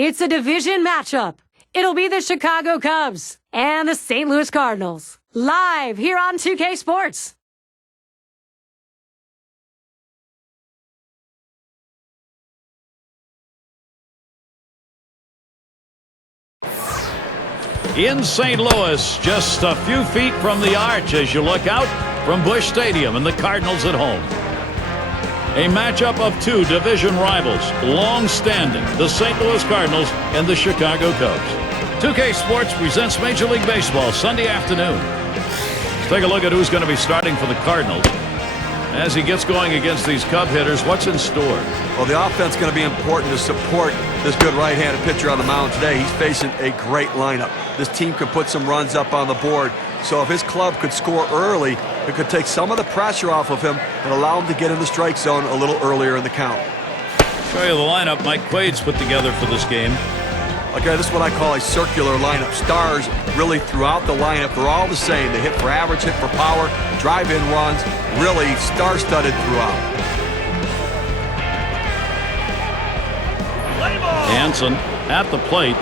It's a division matchup. It'll be the Chicago Cubs and the St. Louis Cardinals. Live here on 2K Sports. In St. Louis, just a few feet from the arch as you look out from Busch Stadium and the Cardinals at home. A matchup of two division rivals, long-standing, the St. Louis Cardinals and the Chicago Cubs. 2K Sports presents Major League Baseball Sunday afternoon. Let's take a look at who's going to be starting for the Cardinals. As he gets going against these Cub hitters, what's in store? Well, the offense is going to be important to support this good right-handed pitcher on the mound today. He's facing a great lineup. This team could put some runs up on the board. So if his club could score early, it could take some of the pressure off of him and allow him to get in the strike zone a little earlier in the count. Show you the lineup Mike Quaid's put together for this game. Okay, this is what I call a circular lineup. Stars really throughout the lineup. They're all the same. They hit for average, hit for power, drive-in runs, really star-studded throughout. Hanson at the plate.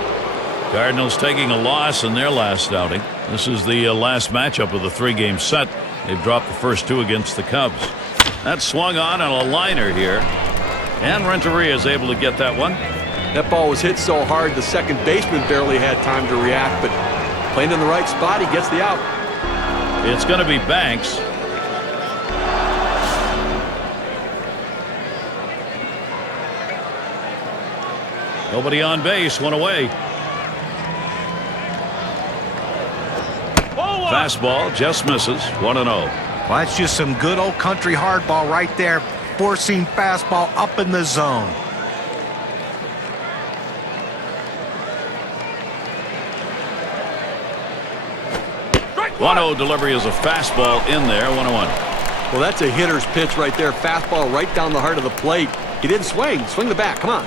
Cardinals taking a loss in their last outing. This is the last matchup of the three-game set. They've dropped the first two against the Cubs. That swung on a liner here. And Renteria is able to get that one. That ball was hit so hard the second baseman barely had time to react, but playing in the right spot, he gets the out. It's going to be Banks. Nobody on base, one away. Fastball just misses, 1-0. Well, that's just some good old country hardball right there, forcing fastball up in the zone. Strike 1-0 delivery is a fastball in there, 1-1. Well, that's a hitter's pitch right there. Fastball right down the heart of the plate. He didn't swing. Swing the bat. Come on.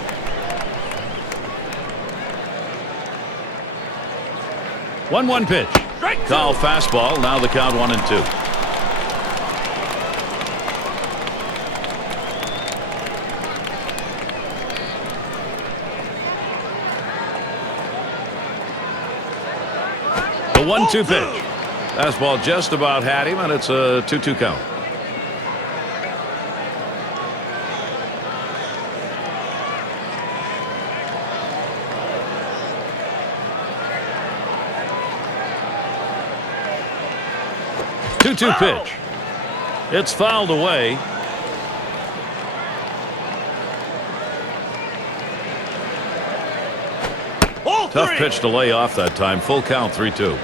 1-1 pitch. Foul fastball. Now the count 1-2. The 1-2 pitch. Fastball just about had him, and it's a 2-2 count. Two pitch. It's fouled away. Tough pitch to lay off that time. Full count, 3-2.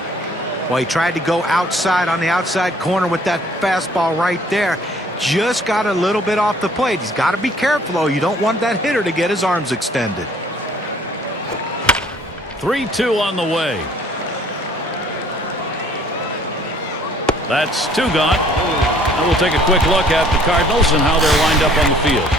Well, he tried to go outside on the outside corner with that fastball right there. Just got a little bit off the plate. He's got to be careful, though. You don't want that hitter to get his arms extended. 3-2 on the way. That's two gone. Now we'll take a quick look at the Cardinals and how they're lined up on the field.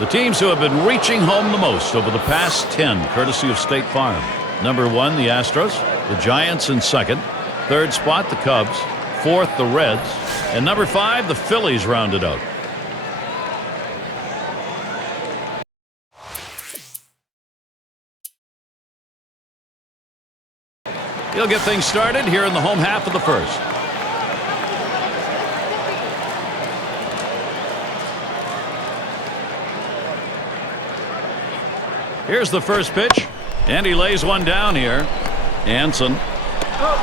The teams who have been reaching home the most over the past 10, courtesy of State Farm. Number 1, the Astros. The Giants in second. Third spot, the Cubs. Fourth, the Reds. And number 5, the Phillies rounded out. He'll get things started here in the home half of the first. Here's the first pitch, and he lays one down here. Hanson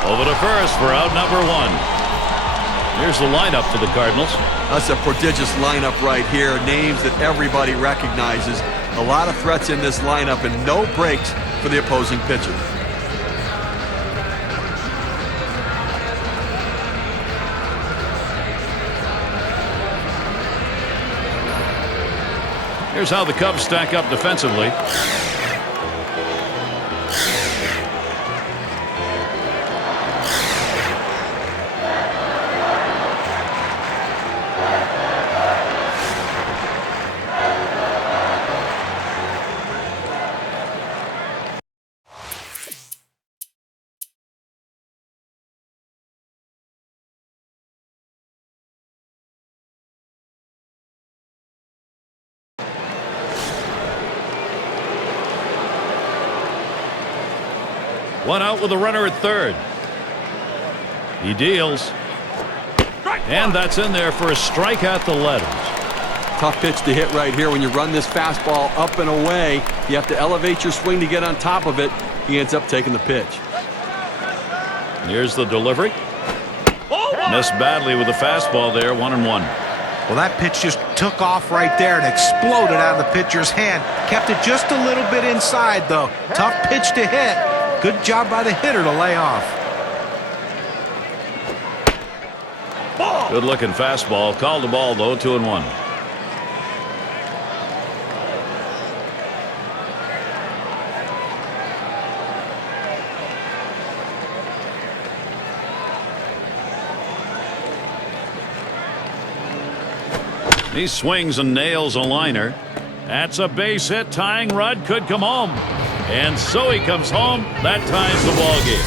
over to first for out number 1. Here's the lineup for the Cardinals. That's a prodigious lineup right here. Names that everybody recognizes. A lot of threats in this lineup and no breaks for the opposing pitcher. Here's how the Cubs stack up defensively. One out with a runner at third. He deals. And that's in there for a strike at the letters. Tough pitch to hit right here. When you run this fastball up and away, you have to elevate your swing to get on top of it. He ends up taking the pitch. Here's the delivery. Missed badly with the fastball there, 1-1. Well, that pitch just took off right there and exploded out of the pitcher's hand. Kept it just a little bit inside, though. Tough pitch to hit. Good job by the hitter to lay off. Good looking fastball. Called the ball, though, 2-1. He swings and nails a liner. That's a base hit. Tying run could come home. And so he comes home. That ties the ball game.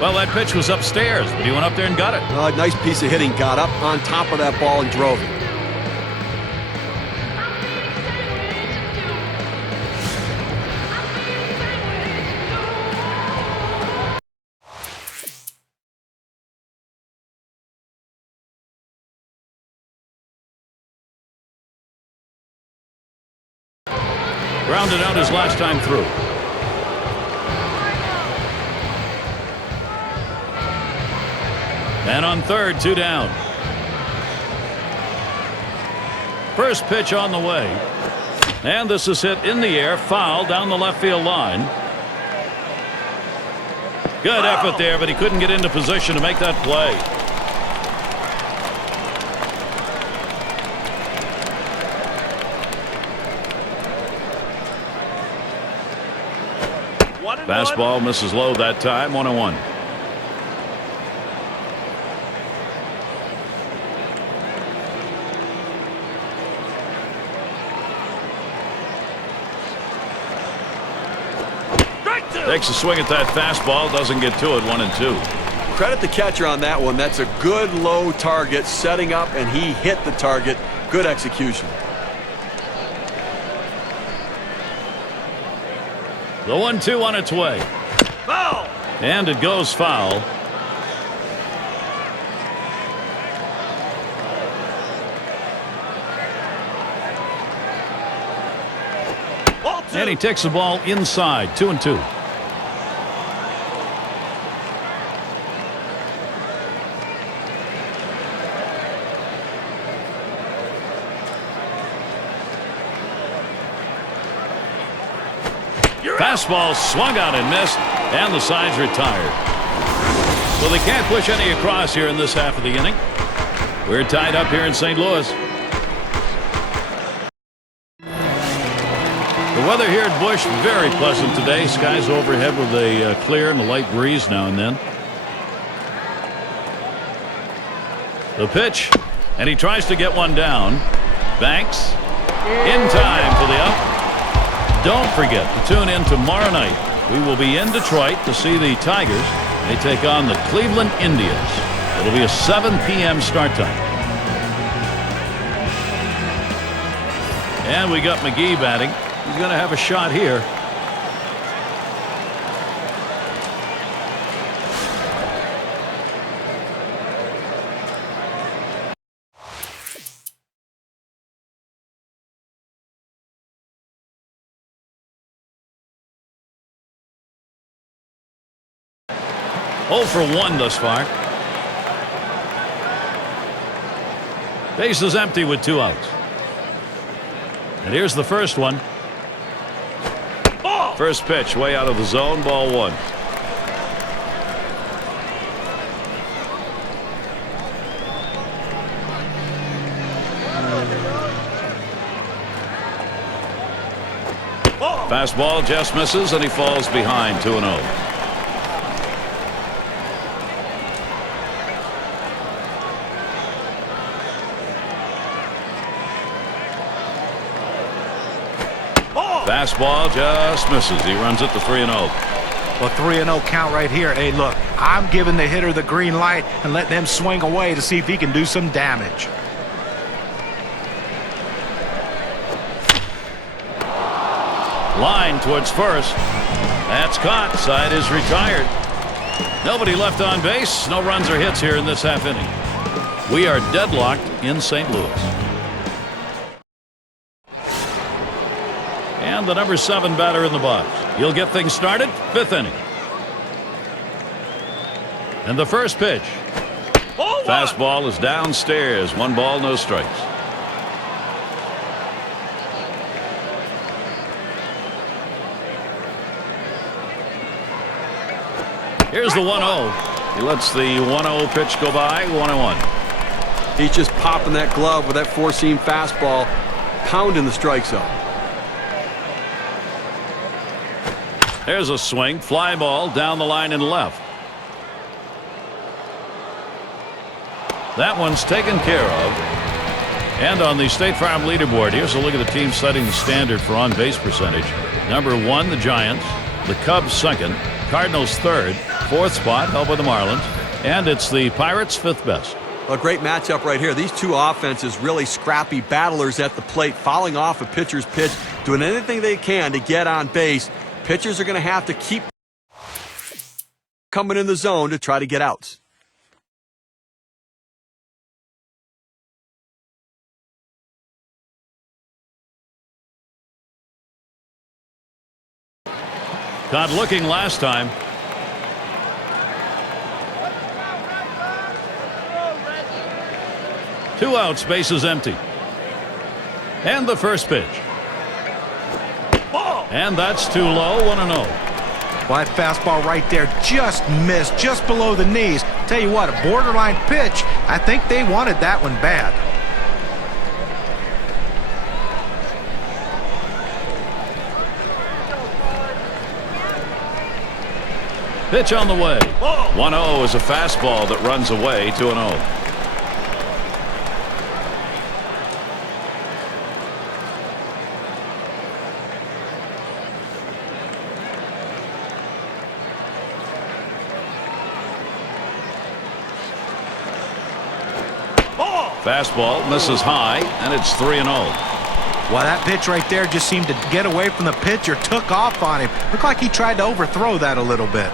Well, that pitch was upstairs, but he went up there and got it. A nice piece of hitting. Got up on top of that ball and drove it. Grounded out his last time through. And on third, 2 down. First pitch on the way. And this is hit in the air, foul down the left field line. Good effort there, but he couldn't get into position to make that play. Fastball misses low that time, 1-1. Takes a swing at that fastball, doesn't get to it, 1-2. Credit the catcher on that one. That's a good low target, setting up, and he hit the target. Good execution. The 1-2 on its way. Foul! And it goes foul. And he takes the ball inside, 2-2. Fastball swung out and missed, and the side's retired. Well, they can't push any across here in this half of the inning. We're tied up here in St. Louis. The weather here at Busch, very pleasant today. Skies overhead with a clear and a light breeze now and then. The pitch, and he tries to get one down. Banks in time for the out. Don't forget to tune in tomorrow night. We will be in Detroit to see the Tigers. They take on the Cleveland Indians. It'll be a 7 p.m. start time. And we got McGee batting. He's going to have a shot here. Oh for 1 thus far. Base is empty with 2 outs. And here's the first one. First pitch way out of the zone, ball 1. Fastball just misses, and he falls behind 2-0. Fastball just misses. He runs it to 3-0. Well, 3-0 count right here. Hey, look, I'm giving the hitter the green light and letting him swing away to see if he can do some damage. Line towards first. That's caught. Side is retired. Nobody left on base. No runs or hits here in this half inning. We are deadlocked in St. Louis. And the number 7 batter in the box. He'll get things started. 5th inning. And the first pitch. Fastball is downstairs. 1 ball, no strikes. Here's the 1-0. He lets the 1-0 pitch go by. 1-1. He's just popping that glove with that 4-seam fastball, pounding the strike zone. There's a swing. Fly ball down the line and left. That one's taken care of. And on the State Farm leaderboard, here's a look at the team setting the standard for on-base percentage. Number 1, the Giants. The Cubs 2nd. Cardinals 3rd. 4th spot held by the Marlins. And it's the Pirates 5th best. A great matchup right here. These two offenses really scrappy battlers at the plate, fouling off a pitcher's pitch, doing anything they can to get on base. Pitchers are going to have to keep coming in the zone to try to get outs. Caught looking last time. Two outs, bases empty. And the first pitch. And that's too low. 1-0. Well, that fastball right there just missed, just below the knees. Tell you what, a borderline pitch. I think they wanted that one bad. Pitch on the way. 1-0 is a fastball that runs away. 2-0. Fastball misses high, and it's 3-0. Well, that pitch right there just seemed to get away from the pitcher, took off on him. Looked like he tried to overthrow that a little bit.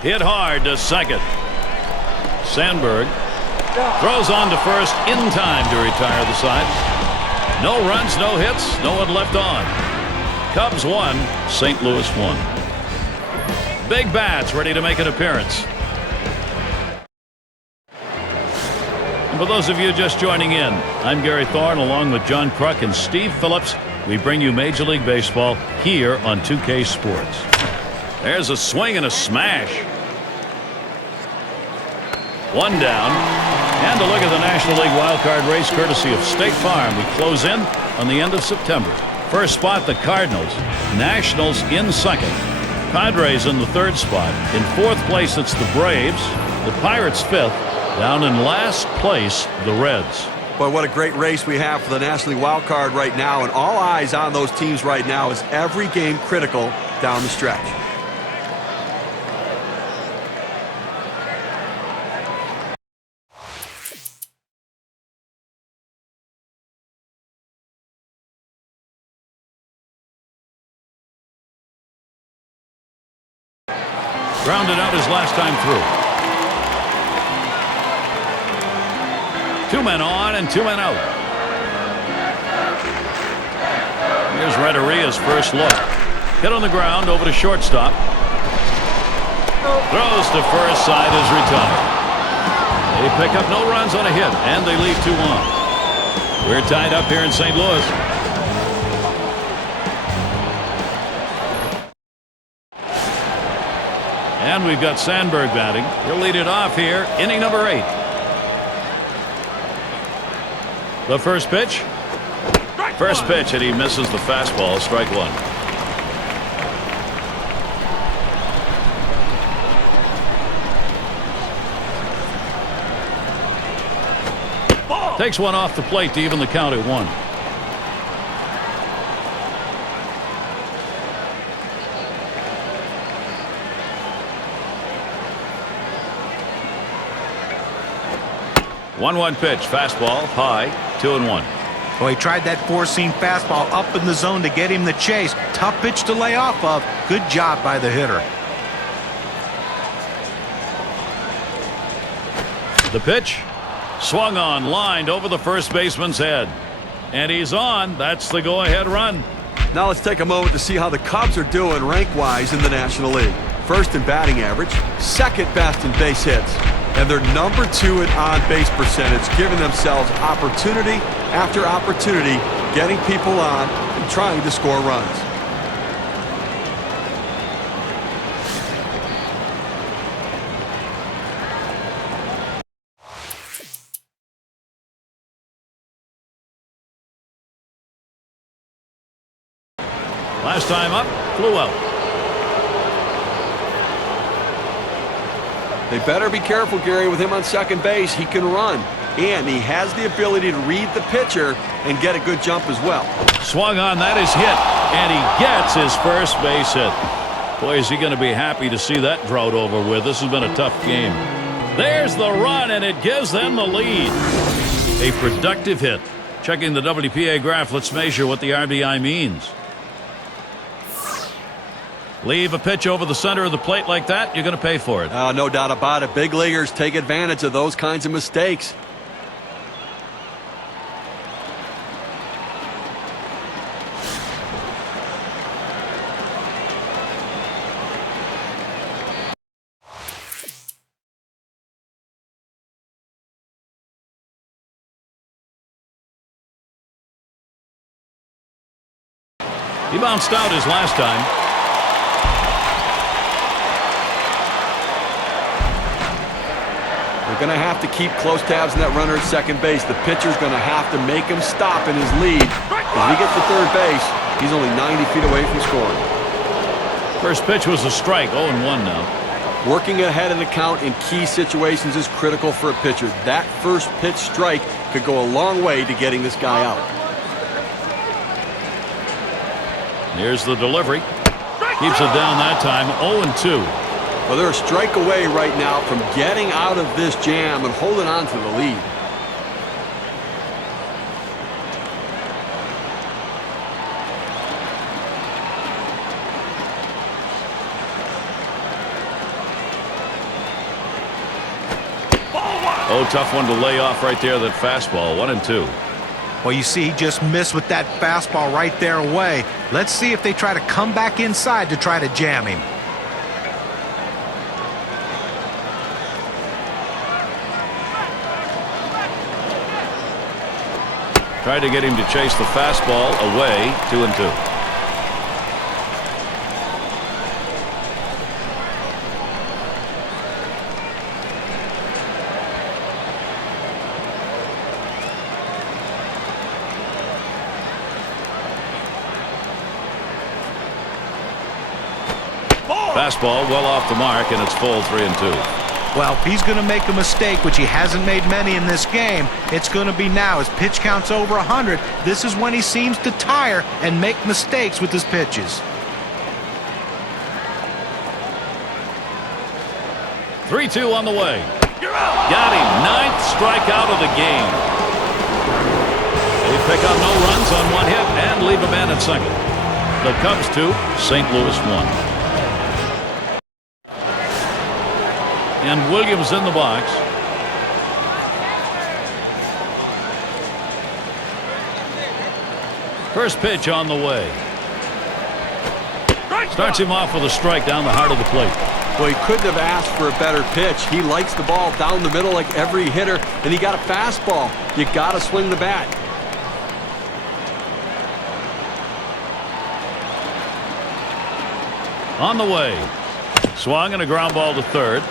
Hit hard to second. Sandberg throws on to first in time to retire the side. No runs, no hits, no one left on. Cubs 1, St. Louis 1. Big bats ready to make an appearance. And for those of you just joining in, I'm Gary Thorne along with John Kruk and Steve Phillips. We bring you Major League Baseball here on 2K Sports. There's a swing and a smash. One down. And a look at the National League wildcard race courtesy of State Farm. We close in on the end of September. First spot, the Cardinals. Nationals in 2nd. Padres in the 3rd spot. In 4th place, it's the Braves. The Pirates 5th. Down in last place, the Reds. Boy, what a great race we have for the National League wild card right now. And all eyes on those teams right now as every game critical down the stretch. Grounded out his last time through. 2 men on and 2 men out. Here's Renteria's first look. Hit on the ground over to shortstop. Throws to first, side is retired. They pick up no runs on a hit, and they leave 2 on. We're tied up here in St. Louis. And we've got Sandberg batting. He'll lead it off here, inning number 8. The first pitch. First pitch, and he misses the fastball. Strike 1. Takes one off the plate to even the count at 1. 1-1 pitch, fastball, high, 2-1. Well, he tried that four-seam fastball up in the zone to get him the chase. Tough pitch to lay off of. Good job by the hitter. The pitch, swung on, lined over the first baseman's head. And he's on. That's the go-ahead run. Now let's take a moment to see how the Cubs are doing rank-wise in the National League. First in batting average, second best in base hits, and they're number 2 in on-base percentage, giving themselves opportunity after opportunity, getting people on and trying to score runs. Last time up, flew out. They better be careful, Gary, with him on second base. He can run, and he has the ability to read the pitcher and get a good jump as well. Swung on, that is hit, and he gets his first base hit. Boy, is he going to be happy to see that drought over with. This has been a tough game. There's the run, and it gives them the lead. A productive hit. Checking the WPA graph, let's measure what the RBI means. Leave a pitch over the center of the plate like that, you're going to pay for it. No doubt about it. Big leaguers take advantage of those kinds of mistakes. He bounced out his last time. They're going to have to keep close tabs on that runner at second base. The pitcher's going to have to make him stop in his lead. If he gets to third base, he's only 90 feet away from scoring. First pitch was a strike, 0-1 now. Working ahead in the count in key situations is critical for a pitcher. That first pitch strike could go a long way to getting this guy out. Here's the delivery. Keeps it down that time, 0-2. Well, they're a strike away right now from getting out of this jam and holding on to the lead. Oh, tough one to lay off right there, that fastball, 1-2. Well, you see, he just missed with that fastball right there away. Let's see if they try to come back inside to try to jam him. Tried to get him to chase the fastball away, 2-2. Fastball well off the mark, and it's full, 3-2. Well, if he's going to make a mistake, which he hasn't made many in this game, it's going to be now. His pitch count's over 100. This is when he seems to tire and make mistakes with his pitches. 3-2 on the way. Got him. 9th strikeout of the game. They pick up no runs on one hit and leave a man at second. The Cubs 2, St. Louis 1. And Williams in the box. First pitch on the way. Starts him off with a strike down the heart of the plate. Well, he couldn't have asked for a better pitch. He likes the ball down the middle like every hitter, and he got a fastball. You got to swing the bat. On the way. Swung and a ground ball to third.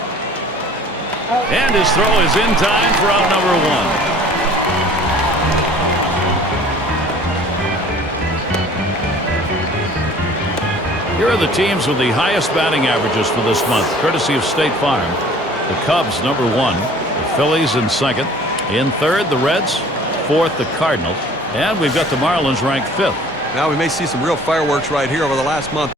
And his throw is in time for out number 1. Here are the teams with the highest batting averages for this month, courtesy of State Farm. The Cubs, number 1. The Phillies in second. In third, the Reds. Fourth, the Cardinals. And we've got the Marlins ranked 5th. Now we may see some real fireworks right here over the last month.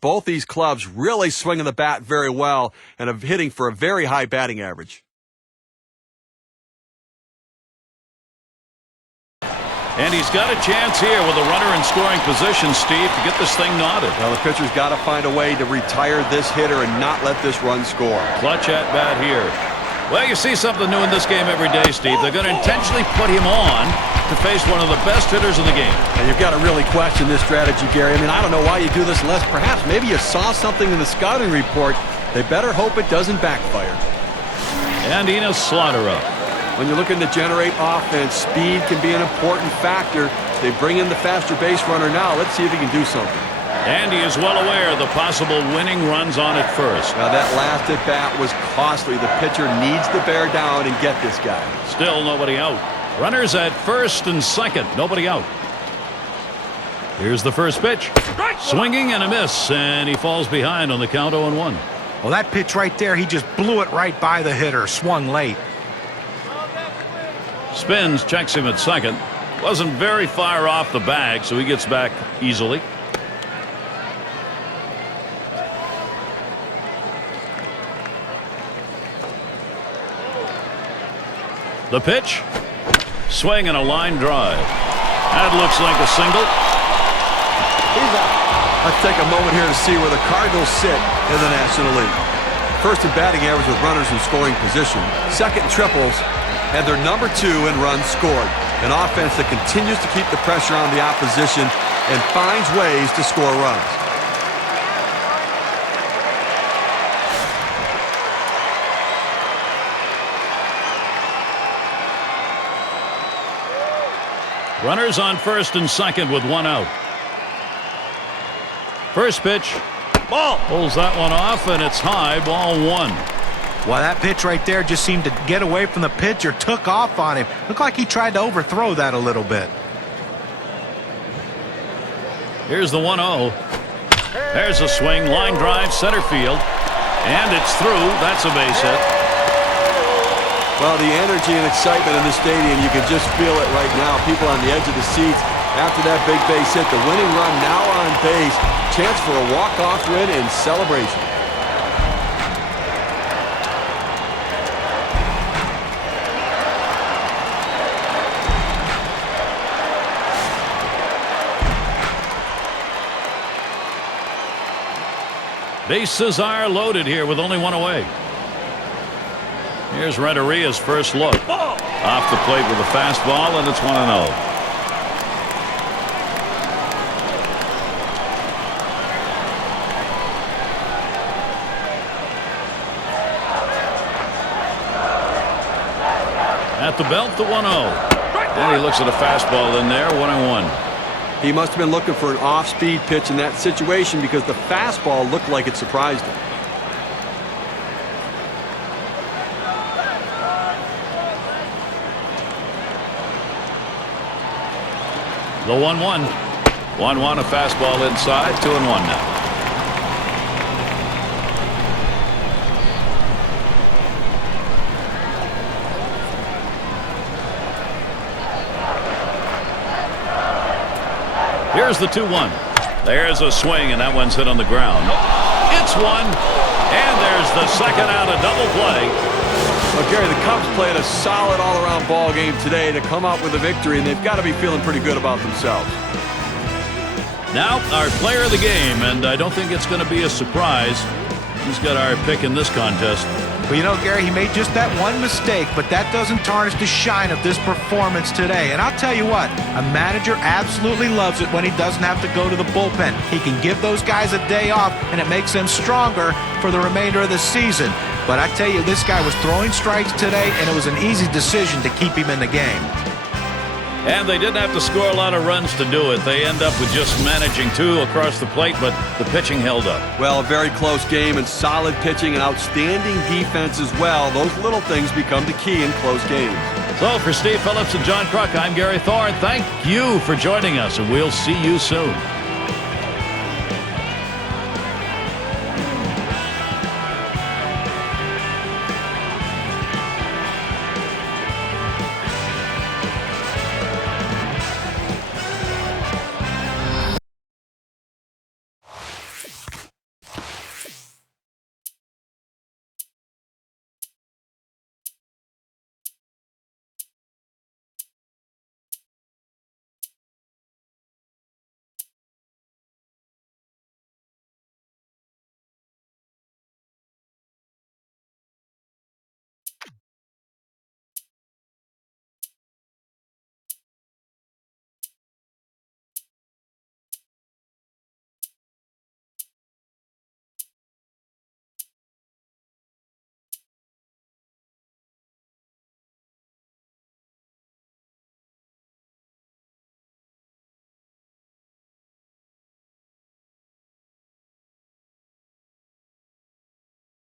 Both these clubs really swinging the bat very well and hitting for a very high batting average. And he's got a chance here with a runner in scoring position, Steve, to get this thing knotted. Well, the pitcher's got to find a way to retire this hitter and not let this run score. Clutch at bat here. Well, you see something new in this game every day, Steve. They're going to intentionally put him on to face one of the best hitters in the game. And you've got to really question this strategy, Gary. I mean, I don't know why you do this unless perhaps maybe you saw something in the scouting report. They better hope it doesn't backfire. And Enos Slaughter up. When you're looking to generate offense, speed can be an important factor. They bring in the faster base runner now. Let's see if he can do something. And he is well aware of the possible winning runs on at first. Now that last at bat was costly. The pitcher needs to bear down and get this guy. Still nobody out. Runners at first and second. Nobody out. Here's the first pitch. Swinging and a miss, and he falls behind on the count 0-1. Well, that pitch right there, he just blew it right by the hitter. Swung late. Spins, checks him at second. Wasn't very far off the bag, so he gets back easily. The pitch. Swing and a line drive. That looks like a single. Let's take a moment here to see where the Cardinals sit in the National League. First in batting average with runners in scoring position. Second in triples. And they're number 2 in runs scored. An offense that continues to keep the pressure on the opposition and finds ways to score runs. Runners on first and second with 1 out. First pitch. Ball. Pulls that one off, and it's high, ball 1. Well, that pitch right there just seemed to get away from the pitcher, took off on him. Looked like he tried to overthrow that a little bit. Here's the 1-0. There's a swing, line drive, center field. And it's through. That's a base hit. Well, the energy and excitement in the stadium, you can just feel it right now. People on the edge of the seats after that big base hit. The winning run now on base. Chance for a walk-off win and celebration. Bases are loaded here with only 1 away. Here's Renteria's first look. Off the plate with a fastball, and it's 1-0. At the belt, the 1-0. And he looks at a fastball in there, 1-1. He must have been looking for an off-speed pitch in that situation because the fastball looked like it surprised him. The 1-1. 1-1, a fastball inside, 2-1 now. Here's the 2-1. There's a swing, and that one's hit on the ground. It's 1, and there's the second out, a double play. Well, Gary, the Cubs played a solid all-around ball game today to come out with a victory, and they've got to be feeling pretty good about themselves. Now, our player of the game, and I don't think it's going to be a surprise. He's got our pick in this contest. Well, you know, Gary, he made just that one mistake, but that doesn't tarnish the shine of this performance today. And I'll tell you what, a manager absolutely loves it when he doesn't have to go to the bullpen. He can give those guys a day off, and it makes them stronger for the remainder of the season. But I tell you, this guy was throwing strikes today, and it was an easy decision to keep him in the game. And they didn't have to score a lot of runs to do it. They end up with just managing 2 across the plate, but the pitching held up. Well, a very close game and solid pitching and outstanding defense as well. Those little things become the key in close games. So for Steve Phillips and John Kruk, I'm Gary Thorne. Thank you for joining us, and we'll see you soon.